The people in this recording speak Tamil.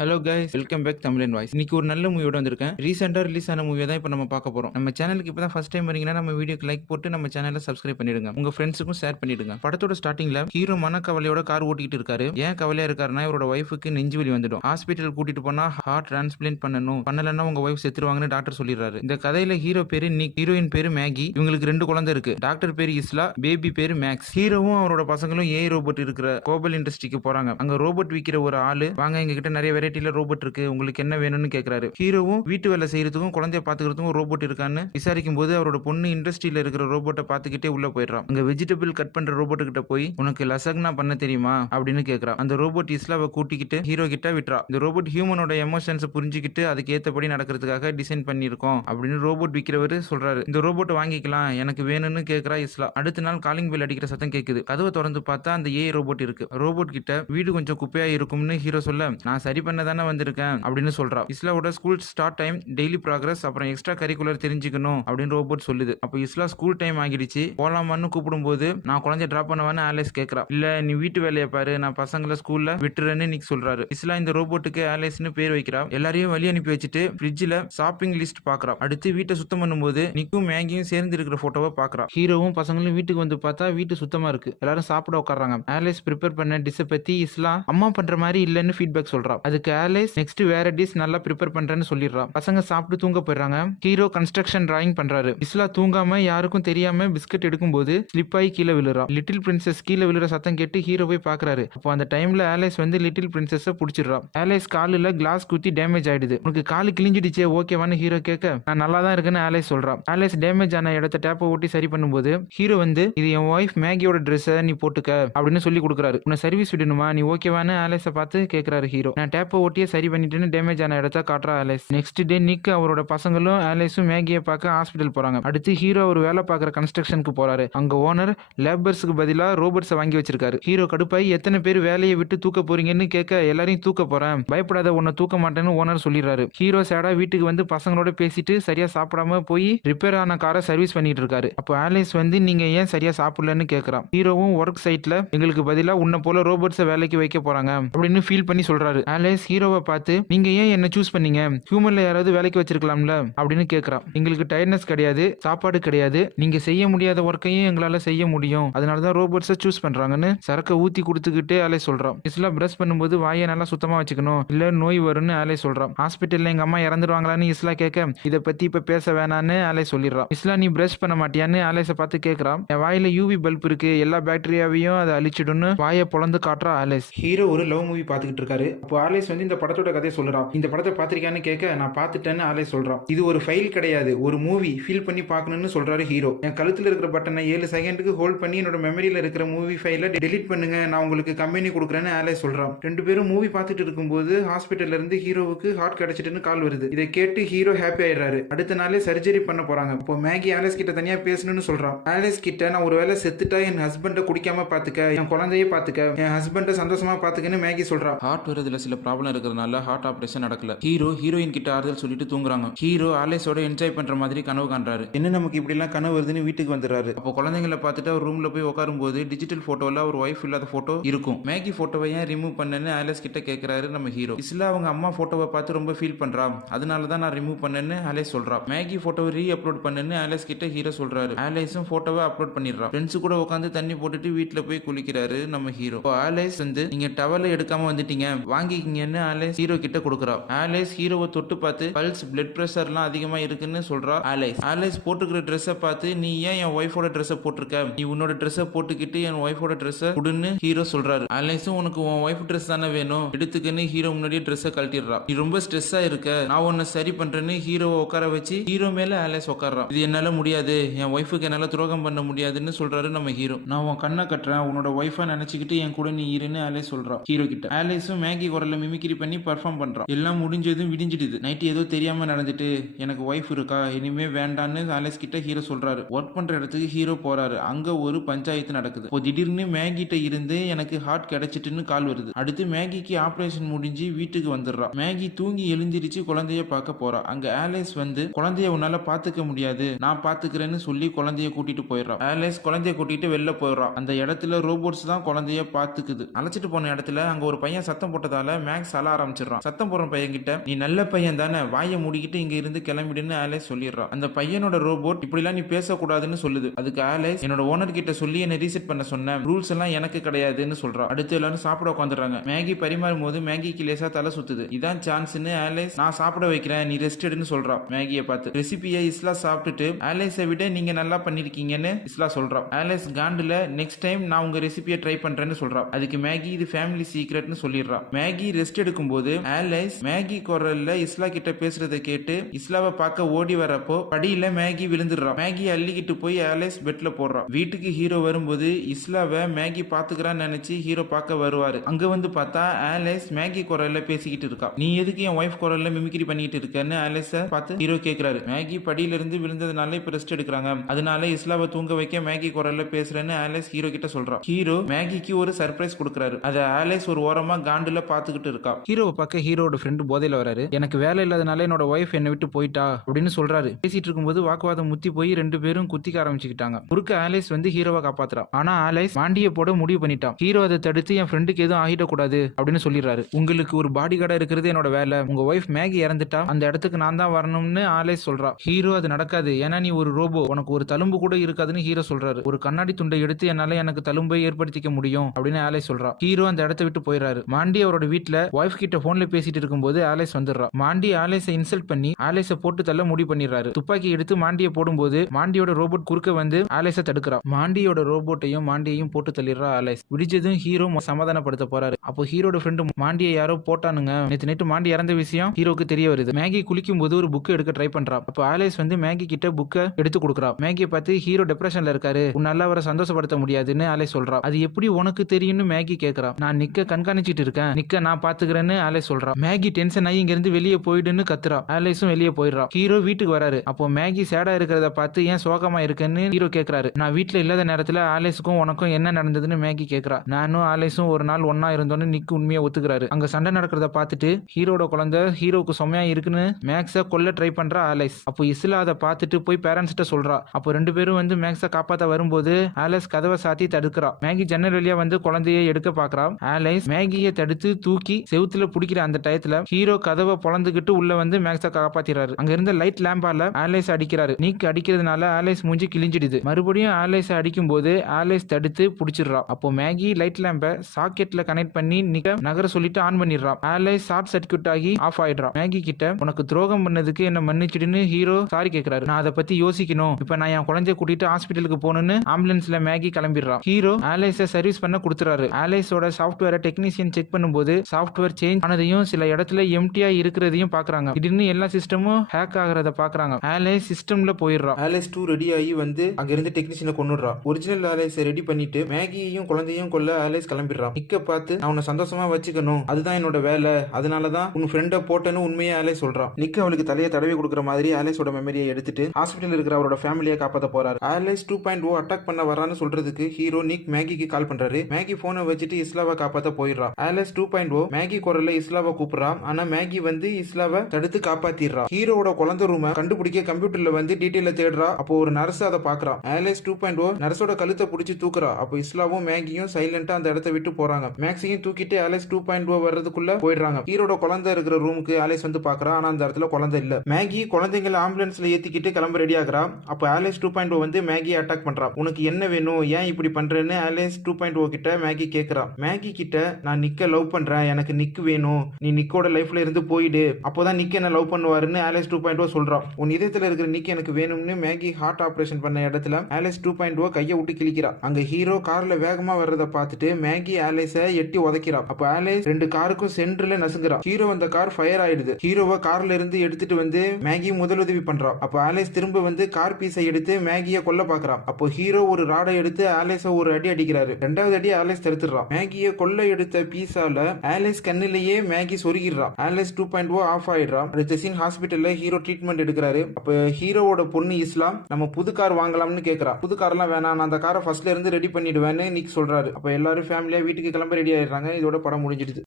ஹலோ கைஸ், வெல்கம் பேக் தமிழன் வாய்ஸ். இன்னைக்கு ஒரு நல்ல மூவியோட வந்திருக்கேன். ரீசெண்டா ரிலீஸ் ஆன மூவியை தான் இப்போ நம்ம பார்க்க போறோம். நம்ம சேனலுக்கு இப்போ தான் ஃபர்ஸ்ட் டைம் வரீங்கன்னா நம்ம வீடியோக்கு லைக் போட்டு நம்ம சேனலை சப்ஸ்கிரைப் பண்ணிடுங்க. உங்க ஃப்ரெண்ட்ஸுக்கும் ஷேர் பண்ணிடுங்க. படத்தோட ஸ்டார்டிங்ல ஹீரோ மனக்கவலையோட கார் ஓட்டிட்டு இருக்காரு. ஏன் கவலையா இருக்காருன்னா இவரோட ஒய்ஃபுக்கு நெஞ்சு வலி வந்துடும். ஹாஸ்பிட்டல் கூட்டிட்டு போனா ஹார்ட் டிரான்ஸ்பிளான்ட் பண்ணணும், பண்ணலன்னா உங்க ஒய்ஃப் செத்துருவாங்கன்னு டாக்டர் சொல்லிடுறாரு. இந்த கதையில ஹீரோ பேரு நிக், ஹீரோயின் பேரு மேகி. இவங்களுக்கு 2 குழந்தை இருக்கு. டாக்டர் பேரு இஸ்லா, பேபி பேரு மேக்ஸ். ஹீரோவும் அவரோட பசங்களும் ஏஐ ரோபோட் இருக்கிற கோபல் இண்டஸ்ட்ரிக்கு போறாங்க. அங்க ரோபோட் விக்கிற ஒரு ஆளு, வாங்க எங்க கிட்ட நிறைய வெரைட்டில ரோபோட் இருக்கு, உங்களுக்கு என்ன வேணும்னு கேக்குறாரு. ஹீரோவும் வீட்டு வேலை செய்யறதுக்கும் குழந்தைய பாத்துக்கிறதுக்கும் ரோபோட் இருக்கான்னு விசாரிக்கும் போது அவரோட பொண்ணு இண்டஸ்ட்ரியில இருக்கிற ரோபோட்டை பாத்துக்கிட்டே உள்ள போயிடுறான். அங்க வெஜிடபிள் கட் பண்ற ரோபோட் கிட்ட போய் உனக்கு லசக்னா பண்ண தெரியுமா அப்படின்னு கேக்குறான். அந்த ரோபோட் இஸ்லாவை கூட்டிக்கிட்டு ஹீரோ கிட்ட விட்டுறா. இந்த ரோபோட் ஹியூமனோட எமோஷன்ஸ் புரிஞ்சுக்கிட்டு அதுக்கு ஏத்தபடி நடக்கிறதுக்காக டிசைன் பண்ணிருக்கோம் அப்படின்னு ரோபோட் விக்கிறவரு சொல்றாரு. இந்த ரோபோட் வாங்கிக்கலாம், எனக்கு வேணும்னு கேக்குறா இஸ்லா. அடுத்த நாள் காலிங் பெல் அடிக்கிற சத்தம் கேக்குது. கதவை திறந்து பார்த்தா அந்த ஏ ரோபோட் இருக்கு. ரோபோட் கிட்ட வீடு கொஞ்சம் குப்பையா இருக்கும்னு ஹீரோ சொல்ல, நான் சரி பண்ண தானே வந்திருக்கேன் அப்படின்னு சொல்றா. இஸ்லாவோட school start time, daily progress, அப்புறம் எக்ஸ்ட்ரா கரிக்குலர் தெரிஞ்சுக்கணும் அப்படின்னு ரோபோட் சொல்லுது. அப்போ இஸ்லா ஸ்கூல் டைம் ஆகிடுச்சு, போலாமான்னு கூப்பிடும் போது நான் குழந்தைய டிராப் பண்ணுவேன்னு ஆலிஸ் கேட்கறா. இல்ல நீ வீட்டு வேலையை பாரு, நான் பசங்களை ஸ்கூல்ல விட்டுறேன்னு நிக் சொல்றாரு. இஸ்லா இந்த ரோபோட்டுக்கு ஆலிஸ்னு பேர் வைக்கிறா. எல்லாரையும் வழி அனுப்பி வச்சுட்டு ஃப்ரிட்ஜ்ல ஷாப்பிங் லிஸ்ட் பாக்குறா. அடுத்து வீட்டை சுத்தம் பண்ணும்போது நிக்கும் மேகியும் சேர்ந்து இருக்கிற போட்டோவை பாக்குறா. ஹீரோவும் பசங்களும் வீட்டுக்கு வந்து பார்த்தா வீட்டு சுத்தமா இருக்கு. எல்லாரும் சாப்பிட உட்கார்றாங்க. ஆலிஸ் ப்ரிப்பேர் பண்ண டிஷ் பத்தி இஸ்லா அம்மா பண்ற மாதிரி இல்லன்னு ஃபீட்பேக் சொல்றா. அதுக்கு ஆலிஸ் நெக்ஸ்ட் வேற டிஷ் நல்லா ப்ரிப்பேர் பண்றேன்னு சொல்லிடுறா. பசங்க சாப்பிட்டு தூங்க போயிடுறாங்க. ஹீரோ கன்ஸ்ட்ரக்ஷன் டிராயிங் பண்றாரு. இஸ்லா தூங்காம யாருக்கும் தெரியாம பிஸ்கட் எடுக்கும்போது ஸ்லிப் ஆகி கீழே விழுறா. லிட்டில் பிரின்சஸ் கீழே விழுற சத்தம் கேட்டு ஹீரோ போய் பாக்குறாரு. அப்போ அந்த டைம்ல ஆலிஸ் வந்து லிட்டில் பிரின்சஸ் புடிச்சிடுறா. ஆலிஸ் காலில் கிளாஸ் குத்தி டேமேஜ் ஆயிடுது. உனக்கு காலு கிழிஞ்சிடுச்சே, ஓகேவான்னு ஹீரோ கேட்க, நான் நல்லா தான் இருக்குன்னு ஆலிஸ் சொல்றா. ஆலிஸ் டேமேஜ் ஆன இடத்த டேப்பை ஓட்டி சரி பண்ணும்போது ஹீரோ வந்து, இது என் ஒய்ஃப் மேகியோட ட்ரெஸ்ஸை நீ போட்டுக்க அப்படின்னு சொல்லி கொடுக்குறாரு. உன்னை சர்வீஸ் விடணுமா, நீ ஓகேவான்னு ஆலிஸை பார்த்து கேட்கிறாரு ஹீரோ. நான் டேப்பை ஓட்டியே சரி பண்ணிட்டேன்னு டேமேஜ் ஆன இடத்த காட்டுறா ஆலிஸ். நெக்ஸ்ட் டே நிக் அவரோட பசங்களும் ஆலிஸும் மேகியை பார்க்க ஹாஸ்பிட்டல் போறாங்க. அடுத்து ஹீரோ ஒரு வேலை பார்க்குற கன்ஸ்ட்ரக்ஷனுக்கு போறாரு. அங்க ஓனர் லேபர்ஸ்க்கு பதிலாக ரோபோட்ஸை வாங்கி வச்சிருக்காரு. ஹீரோ கடுப்பாய் எத்தனை பேர் வேலையை விட்டு தூக்க போறீங்கன்னு கேட்க, எல்லாரையும் தூக்க போறேன், பயப்படாத, உன்னை தூக்க மாட்டேன்னு ஓனர் சொல்லிடுறாரு. ஹீரோ சேடா வீட்டுக்கு வந்து பசங்களோட பேசிட்டு சரியா சாப்பிடாம போய் ரிப்பேர் ஆன காரை சர்வீஸ் பண்ணிட்டு இருக்காரு. அப்போ ஆலிஸ் வந்து, நீங்க ஏன் சரியா சாப்பிடலன்னு கேட்கறான். ஹீரோவும் ஒர்க் சைட்ல எங்களுக்கு பதிலா உன்னை போல ரோபோட்ஸை வேலைக்கு வைக்க போறாங்க அப்படின்னு ஃபீல் பண்ணி சொல்றாரு. ஆலிஸ் ஹீரோவை பார்த்து, நீங்க ஏன் என்ன சூஸ் பண்ணீங்க, ஹியூமன்ல யாராவது வேலைக்கு வச்சிருக்கலாம்ல அப்படின்னு கேட்கறான். எங்களுக்கு டயர்ட்னஸ் கிடையாது, சாப்பாடு கிடையாது, நீங்க செய்ய முடியாத ஒர்க்கையும் எங்களால செய்ய முடியும், அதனாலதான் ரோபோட்ஸை சூஸ் பண்றாங்கன்னு சரக்க ஊத்தி கொடுத்துக்கிட்டே ஆலே சொல்றான். இஸ்லா பிரஷ் பண்ணும்போது வாயை நல்லா சுத்தமா வச்சுக்கணும், இல்ல நோய் வரும்னு ஆலே சொல்றான். ஹாஸ்பிட்டல்ல எங்க அம்மா இறந்துருவாங்களான்னு இஸ்லா கேட்க, இதை பத்தி இப்ப பேச வேணான்னு ஆலே சொல்லிடுறான். இஸ்லா நீ பிரஷ் பண்ண மாட்டியான்னு ஆலேஸை பார்த்து கேட்கறான். என் வாயில யூவி பல்ப் இருக்கு, எல்லா பாக்டீரியாவையும் அதை அழிச்சிடும்னு வாயை பொழந்து காட்டுறா ஆலேஸ். ஹீரோ ஒரு லவ் மூவி பார்த்துக்கிட்டு இருக்காரு. அப்போ ஆலேஸ் வந்து இந்த படத்தோட கதையை சொல்றான். இந்த படத்தை பார்த்திருக்கான்னு கேட்க, நான் பார்த்துட்டேன்னு ஆலே சொல்றான். இது ஒரு ஃபைல் கிடையாது, ஒரு மூவி, ஃபீல் பண்ணி பார்க்கணும்னு சொல்றாரு ஹீரோ. என் கழுத்துல இருக்கிற பட்டனை 7 செகண்டுக்கு ஹோல்ட் பண்ணி என்னோட மெமரியில இருக்கிற மூவி ஃபைலை டெலீட் பண்ணுங்க, நான் உங்களுக்கு கம்பெனி கொடுக்குறேன்னு ஆலே சொல்றான். 2 பேரும் மூவி பார்த்துட்டு இருக்கும்போது ஹாஸ்பிட்டல்ல இருந்து ஹீரோவுக்கு ஹார்ட் கிடைச்சிட்டுன்னு கால் வருது. இதை கேட்டு ஹீரோ ஹாப்பி ஆயிடுறாரு. அடுத்த நாளே சர்ஜரி பண்ண போறாங்க. இப்போ மேகி ஆலிஸ் கிட்ட தனியா பேசணும்னு சொல்றான். ஆலிஸ் கிட்ட, நான் ஒரு வேளை செத்துட்டா என் ஹஸ்பண்டை குடிக்காம பாத்துக்க, என் குழந்தைய பாத்துக்க, என் ஹஸ்பண்டை சந்தோஷமா பாத்துக்கன்னு மேகி சொல்றான். ஹார்ட் வரதுல சில ப்ராப்ளம் இருக்கிறதுனால ஹார்ட் ஆபரேஷன் நடக்கல. ஹீரோயின் கிட்ட ஆறுதல் சொல்லிட்டு தூங்குறாங்க. ஹீரோ ஆலிஸோட என்ஜாய் பண்ற மாதிரி கனவு காண்றாரு. என்ன நமக்கு இப்படி எல்லாம் கனவு வருதுன்னு வீட்டுக்கு வந்துடுறாரு. அப்போ குழந்தைங்களை பார்த்துட்டு அவர் ரூம்ல போய் உட்காரும் போது டிஜிட்டல் போட்டோல ஒரு ஒய்ஃப் இல்லாத போட்டோ இருக்கும். மேகி போட்டோவை ஏன் ரிமூவ் பண்ணேன்னு ஆலிஸ் கிட்ட கேட்கிறாரு நம்ம ஹீரோ. இஸ்லா அவங்க அம்மா போட்டோவை பார்த்து ரொம்ப ஃபீல் பண்றா, அதனாலதான் நான் ரிமூவ் பண்ணேன்னு ஆலிஸ் சொல்றா. மேகி போட்டோவை ரீ அப்லோட் பண்ணேன்னு ஆலிஸ் கிட்ட ஹீரோ சொல்றாரு. ஆலிஸும் போட்டோவை அப்லோட் பண்ணிடுறா. ஃப்ரெண்ட்ஸ் கூட உட்காந்து தண்ணி போட்டுட்டு வீட்டுல போய் குளிக்கிறாரு நம்ம ஹீரோ. ஆலிஸ் வந்து, நீங்க டவலை எடுக்காம வந்துட்டீங்க, வாங்கிக்கிங்கன்னு ஆலிஸ் ஹீரோ கிட்ட கொடுக்குறா. ஆலிஸ் ஹீரோவை தொட்டு பார்த்து பல்ஸ், பிளட் பிரஷர்லாம் அதிகமா இருக்குன்னு சொல்றா. ஆலிஸ் போட்டுக்கிற ட்ரெஸ்ஸை பார்த்து, நீ ஏன் என் ஒய்ஃபோட ட்ரெஸ்ஸை போட்டிருக்க, நீ உன்னோட ட்ரெஸ்ஸை போட்டுக்கிட்டு என் ஒய்ஃபோட ட்ரெஸ்ஸை குடுன்னு ஹீரோ சொல்றாரு. ஆலிஸும், உனக்கு உன் ஒய்ஃப் ட்ரெஸ் தானே வேணும், எடுத்துக்கன்னு ஹீரோ முன்னாடியே ட்ரெஸ்ஸை கழட்டிடுறா. நீ ரொம்ப ஸ்ட்ரெஸ்ஸா இருக்க, நான் உன்னை சரி பண்றேன்னு ஹீரோவை உட்கார வச்சு ஹீரோ மேல ஆலிஸ் உட்கார்றான். இது என்னால முடியாது, என் ஒய்ஃபுக்கு என்னால துரோகம் பண்ண முடியாதுன்னு சொல்றாரு நம்ம ஹீரோ. நான் உன் கண்ணை கட்டுறேன், உன்னோட ஒய்ஃபை நினைச்சுக்கிட்டு என் கூட நீ இருன்னு ஆலிஸ் சொல்றா ஹீரோ கிட்ட. ஆலிஸும் மேகி குரல்ல மிமிக்ரி பண்ணி பர்ஃபார்ம் பண்றான். எல்லாம் முடிஞ்சதும் விடிஞ்சிடுது. நைட் ஏதோ தெரியாம நடந்துட்டு, எனக்கு ஒய்ஃப் இருக்கா, இனிமே வேண்டான்னு ஆலிஸ் கிட்ட ஹீரோ சொல்றாரு. ஒர்க் பண்ற இடத்துக்கு ஹீரோ போறாரு. அங்க ஒரு பஞ்சாயத்து நடக்குது. இப்போ திடீர்னு மேகிட்ட இருந்து எனக்கு ஹார்ட் கிடைச்சிட்டுன்னு கால் வருது. அடுத்து மேகிக்கு ஆபரேஷன் முடிஞ்சு வீட்டுக்கு வந்துடுறா. மேகி தூங்கி எழுந்திருச்சு குழந்தைய பார்க்க போறா. அங்க ஆலிஸ் வந்து, குழந்தைய உன்னால பாத்துக்க முடியாது, நான் பாத்துக்கிறேன்னு சொல்லி குழந்தைய கூட்டிட்டு போயிடுறா. ஆலிஸ் குழந்தைய கூட்டிட்டு வெளில போயிடுறா. அந்த இடத்துல ரோபோட்ஸ் தான் குழந்தைய பாத்துக்குது. அழைச்சிட்டு போன இடத்துல அங்க ஒரு பையன் சத்தம் போட்டதால மேக்ஸ் மேக்ஸ் அழ ஆரம்பிச்சிடறான். சத்தம் போடுற பையன் கிட்ட நீ நல்ல பையன் தானே, வாயை மூடிக்கிட்டு இங்க இருந்து கிளம்பிடுன்னு ஆலேஸ் சொல்லிடுறான். அந்த பையனோட ரோபோட் இப்படிலாம் நீ பேசக்கூடாதுன்னு சொல்லுது. அதுக்கு ஆலேஸ் என்னோட ஓனர் கிட்ட சொல்லி என்ன ரீசெட் பண்ண சொன்னேன், ரூல்ஸ் எல்லாம் எனக்கு கிடையாதுன்னு சொல்றான். அடுத்து எல்லாரும் சாப்பிட உட்காந்துறாங்க. மேகி பரிமாறும் போது மேகிக்கு லேசா தலை சுத்துது. இதான் சான்ஸ்னு ஆலேஸ் நான் சாப்பிட வைக்கிறேன், நீ ரெஸ்ட் எடுன்னு சொல்றான். மேகியை பார்த்து ரெசிபியை இஸ்லா சாப்பிட்டுட்டு ஆலேஸை விட நீங்க நல்லா பண்ணிருக்கீங்கன்னு இஸ்லா சொல்றான். ஆலேஸ் காண்டுல நெக்ஸ்ட் டைம் நான் உங்க ரெசிபியை ட்ரை பண்றேன்னு சொல்றான். அதுக்கு மேகி இது ஃபேமிலி சீக்ரெட்னு சொல்லிடுறான். மேகி ரெஸ்ட் எடுக்கும் போது ஆலேஸ் மேகி குரல்ல இஸ்லா கிட்ட பேசுறதை கேட்டு இஸ்லாவை பார்க்க ஓடி வரப்போ படியில மேகி விழுந்துடுறான். மேகி அள்ளிக்கிட்டு போய் ஆலேஸ் பெட்ல போடுறான். வீட்டுக்கு ஹீரோ வரும்போது இஸ்லாவை மேகி பாத்துக்கிறான்னு நினைச்சு ஹீரோ பார்க்க வருவாரு. அங்க வந்து பார்த்தா ஆலேஸ் மேகி குரல்ல பேசிக்கிட்டு இருக்கா. நீ எதுக்கு என் ஒய்ஃப் குரல்ல மிமிக்ரி பண்ணிட்டு இருக்கன்னு ஆலேஸ பார்த்து ஹீரோ கேக்குறாரு. மேகி படியில இருந்து விழுந்ததுனால இப்ப ரெஸ்ட் எடுக்கிறாங்க, அதனால இஸ்லாவை தூங்க வைக்க மேகி குரல்ல பேசுறேன்னு ஆலேஸ் ஹீரோ கிட்ட சொல்றான். ஹீரோ மேகிக்கு ஒரு சர்ப்ரைஸ் கொடுக்கறாரு. அதை ஆலேஸ் ஒரு ஓரமா காண்டுல பாத்துக்கிட்டு இருக்கா. ஹீரோவை பார்க்க ஹீரோட ஃப்ரெண்டு போதையில வராரு. எனக்கு வேலை இல்லாதனால என்னோட ஒய்ஃப் என்னை விட்டு போயிட்டா அப்படின்னு சொல்றாரு. பேசிட்டு இருக்கும்போது வாக்குவாதம் முத்தி போய் ரெண்டு பேரும் குத்திக்க ஆரம்பிச்சுக்கிட்டாங்க. குறுக்க ஆலேஸ் வந்து ஹீரோவை காப்பாத்துறா. ஆனா ஆலேஸ் மாண்டியை போட முடிவு பண்ணிட்டான். ஹீரோ அதை தடுத்து என் ஃப்ரெண்டுக்கு எதுவும் ஆகிடக்கூடாது அப்படின்னு சொல்லிடுறாரு. உங்களுக்கு ஒரு பாடி கார்டா இருக்கிறது என்னோட வேலை, உங்க ஒய்ஃப் மேகி இறந்துட்டா அந்த இடத்துக்கு நான் தான் வரணும்னு ஆலேஸ் சொல்றா. ஹீரோ அது நடக்காது, ஏன்னா நீ ஒரு ரோபோ, உனக்கு ஒரு தழும்பு கூட இருக்காதுன்னு ஹீரோ சொல்றாரு. ஒரு கண்ணாடி துண்டை எடுத்து என்னால எனக்கு தழும்பை ஏற்படுத்திக்க முடியும் அப்படின்னு ஆலேஸ் சொல்றா. ஹீரோ அந்த இடத்தை விட்டு போயிடுறாரு. மாண்டி அவரோட வீட்டுல ஒய்ஃப் கிட்ட போன்ல பேசிட்டு இருக்கும்போது ஆலேஸ் வந்துடுறா. மாண்டி ஆலேஸை இன்சல்ட் பண்ணி ஆலேஸை போட்டு தள்ள முடிவு பண்ணிடுறாரு. துப்பாக்கி எடுத்து மாண்டியை போடும்போது மாண்டியோட ரோபோட் குறுக்க வந்து ஆலேஸை தடுக்கிறா. மாண்டியோட ரோபோட்டையும் மாண்டியையும் போட்டு தள்ளிடுறா ஆலேஸ். விடிஞ்சதும் ஹீரோ சமாதானப்படுத்த போறாரு. அப்போ ஹீரோட ஃப்ரெண்டு மாண்டியை யாரோ போட்டானுங்க, நேற்று நைட்டு மாண்டி இறந்த விஷயம் ஹீரோக்கு தெரிய வருது. மேகி குளிக்கும் போது ஒரு புக் எடுக்க ட்ரை பண்றா. அப்போ ஆலேஸ் வந்து மேகி கிட்ட புக்கை எடுத்து கொடுக்குறா. மேகியை பார்த்து ஹீரோ டிப்ரெஷன்ல இருக்காரு, உன்னால அவரை சந்தோஷப்படுத்த முடியாதுன்னு ஆலேஸ் சொல்றா. அது எப்படி உனக்கு தெரியும்னு மேகி கேக்குறா. நான் நிக்க கண்காணிச்சிட்டு இருக்கேன், நிக்க நான் பாத்துக்கிறேன்னு ஆலேஸ் சொல்றா. மேகி டென்ஷன் ஆகி இங்க இருந்து வெளியே போயிடுன்னு கத்துறா. ஆலேஸும் வெளியே போயிடுறா. ஹீரோ வீட்டுக்கு வராரு. அப்போ மேகி சேடா இருக்கிறத பார்த்து ஏன் சோகமா இருக்குன்னு ஹீரோ கேக்குறாரு. நான் வீட்டுல இல்லாத நேரத்துல ஆலேஸுக்கும் உனக்கும் என்ன நடந்ததுன்னு மேகி கேக்குறா. நானும் ஆலேஸும் ஒரு நாள் ஒன்னா இருந்தோன்னு நிக்கு உண்மையை ஒத்துக்கிறாரு. அங்க சண்டை நடக்கிறத பார்த்துட்டு ஹீரோட குழந்தை ஹீரோக்கு செம்மையா இருக்குன்னு மேக்ஸ கொல்ல ட்ரை பண்றா ஆலேஸ். அப்போ இஸ்லா அதை பார்த்துட்டு போய் பேரண்ட்ஸ் கிட்ட சொல்றா. அப்போ ரெண்டு பேரும் வந்து மேக்ஸ காப்பாத்த வரும்போது ஆலேஸ் கதவை சாத்தி தடுக்கிறா. மேகி ஜன்னல் வழியா வந்து குழந்தையை எடுக்க பாக்குறா. ஆலேஸ் மேகியை தடுத்து தூக்கி செவுத்துல பிடிக்கிற அந்த டயத்துல ஹீரோ கதவை பொழந்துகிட்டு உள்ள வந்து மேக்ஸ காப்பாத்திறாரு. அங்க இருந்த லைட் லேம்பால ஆலேஸ் அடிக்கிறாரு. நீக்கு அடிக்கிறதுனால ஆலேஸ் மூஞ்சி கிழிஞ்சிடுது. மறுபடியும் ஆலேஸ் அடிக்கும் போது ஆலேஸ் தடுத்து பிடிச்சிடுறா. அப்போ மேகி லைட் லேம்பை சாக்கெட்ல கனெக்ட் பண்ணி நிக்க நகர சொல்லிட்டு ஆன் பண்ணிடுறா. ஆலேஸ் ஷார்ட் சர்க்யூட் ஆகி ஆஃப் ஆயிடுறா. மேகி கிட்ட உனக்கு துரோகம் பண்ணதுக்கு என்ன மன்னிச்சிடுன்னு ஹீரோ சாரி கேட்கிறாரு. நான் அதை பத்தி யோசிக்கணும், இப்ப நான் என் குழந்தைய கூட்டிட்டு ஹாஸ்பிட்டலுக்கு போகணும்னு ஆம்புலன்ஸ்ல மேகி கிளம்பிடுறா. ஹீரோ ஆலேஸை சர்வீஸ் பண்ண கொடுத்துறாரு. ஆலேஸோட சாஃப்ட்வேரை டெக்னீஷியன் செக் பண்ணும்போது சாஃப்ட்வேர் சேஞ்ச் ஆனதையும் சில இடத்துல எம்டியா இருக்கிறதையும் பாக்குறாங்க. திடீர்னு எல்லா சிஸ்டமும் ஹேக் ஆகிறத பாக்குறாங்க. ஆலேஸ் சிஸ்டம்ல போயிடுறா. ஆலேஸ் 2 ரெடி ஆகி வந்து அங்க இருந்து டெக்னீஷியனை கொன்னுடுறா. ஒரிஜினல் ஆலேஸை ரெடி பண்ணிட்டு மேகியையும் குழந்தையும் கொல்ல ஆலேஸ் கிளம்பிடுறா. நிக்க பார்த்து நான் உன்னை சந்தோஷமா வச்சுக்கணும், அதுதான் என்னோட வேலை, அதனாலதான் உன் ஃப்ரெண்ட போட்டேன்னு உண்மையா ஆலேஸ் சொல்றா. நிக்க அவளுக்கு தலையை தடவி கொடுக்குற மாதிரி ஆலேஸோட மெமரியை எடுத்துட்டு ஹாஸ்பிட்டல் இருக்கிற அவரோட ஃபேமிலியை காப்பாத்த போறாரு. ஆலேஸ் 2.0 அட்டாக் பண்ண வரான்னு சொல்றதுக்கு ஹீரோ நிக் மேகிக்கு கால் பண்றாரு. மேகி போனை வச்சுட்டு இஸ்லாவை காப்பாத்த போயிடுறா. ஆலேஸ் 2.0 மேகி குரல்ல இஸ்லாவை கூப்பிடுறா. ஆனா மேகி வந்து இஸ்லாவை தடுத்து காப்பாத்திடுறா. ஹீரோவோட குழந்தை ரூமை கண்டுபிடிக்க கம்ப்யூட்டர்ல வந்து டீடைல தேடுறா. அப்போ ஒரு நர்ஸ் அதை பாக்குறா. ஆலேஸ் 2.0 நர்ஸோட கழுத்தை பிடிச்சி தூக்குறா. அப்போ இஸ்லாவும் மேகியும் சைலண்டா அந்த இடத்தை விட்டு போறாங்க. மேக்ஸையும் தூக்கிட்டு ஆலேஸ் 2.0 வர்றதுக்குள்ள போயிடுறாங்க. ஹீரோட குழந்தை இருக்கிற ரூமுக்கு ஆலேஸ் வந்து பாக்குறா. ஆனா அந்த இடத்துல குழந்தை இல்ல. மேகி குழந்தைங்களை ஆம்புலன்ஸ்ல ஏத்திக்கிட்டு கிளம்ப ரெடி ஆகுறா. அப்போ ஆலேஸ் 2.0 வந்து மேகியை அட்டாக் பண்றா. உனக்கு என்ன வேணும், ஏன் இப்படி பண்றேன்னு ஆலேஸ் 2.0 கிட்ட மேகி கேக்குறா. மேகி கிட்ட நான் நிக்க லவ் பண்றேன், எனக்கு நிக் வேணும், நீ நிக்கோட லைஃப்ல இருந்து போயிடு, அப்போதான் நிக் என்ன லவ் பண்ணுவாருன்னு ஆலேஸ் 2.0 சொல்றா. உன் இதயத்துல இருக்கிற நிக் எனக்கு வேணும்னு மேகி ஹார்ட் ஆபரேஷன் பண்ண இடத்துல ஆலேஸ் 2.0 கையை விட்டு கிழிக்கிறா. அங்க ஹீரோ கார்ல வேகமா வர்றத பார்த்துட்டு மேகி ஆலேஸை எட்டி உதைக்கிறா. அப்ப ஆலேஸ் 2 காருக்கும் சென்டர்ல நசுங்குறா. ஹீரோ அந்த கார் ஃபயர் ஆயிடுது. ஹீரோவை கார்ல இருந்து எடுத்துட்டு வந்து மேகி முதலுதவி பண்றா. அப்ப ஆலேஸ் திரும்ப வந்து கார் பீஸை எடுத்து மேகியை கொல்ல பாக்குறா. அப்போ ஹீரோ ஒரு ராடை எடுத்து ஆலேஸை ஒரு அடி அடிக்கிறாரு. 2வது அடி ஆலேஸ் தடுத்துடுறா. மேகியை கொல்ல எடுத்த பீஸால ஆலேஸ் கண்ணிலேயே மேகி சொருகிடுறா. ஆலேஸ் 2.0 ஆஃப் ஆயிடுறா. அடுத்த சீன் ஹாஸ்பிட்டல்ல ஹீரோ ட்ரீட்மெண்ட் எடுக்கிறாரு. அப்ப ஹீரோவோட பொண்ணு இஸ்லாம் நம்ம புது கார் வாங்கலாம்னு கேக்குறா. புது கார்லாம் வேணாம், நான் அந்த காரை ஃபர்ஸ்ட்ல இருந்து ரெடி பண்ணிடுவேன்னு நிக் சொல்றாரு. அப்ப எல்லாரும் ஃபேமிலியா வீட்டுக்கு கிளம்ப ரெடி ஆயிடுறாங்க. இதோட படம் முடிஞ்சிடுது.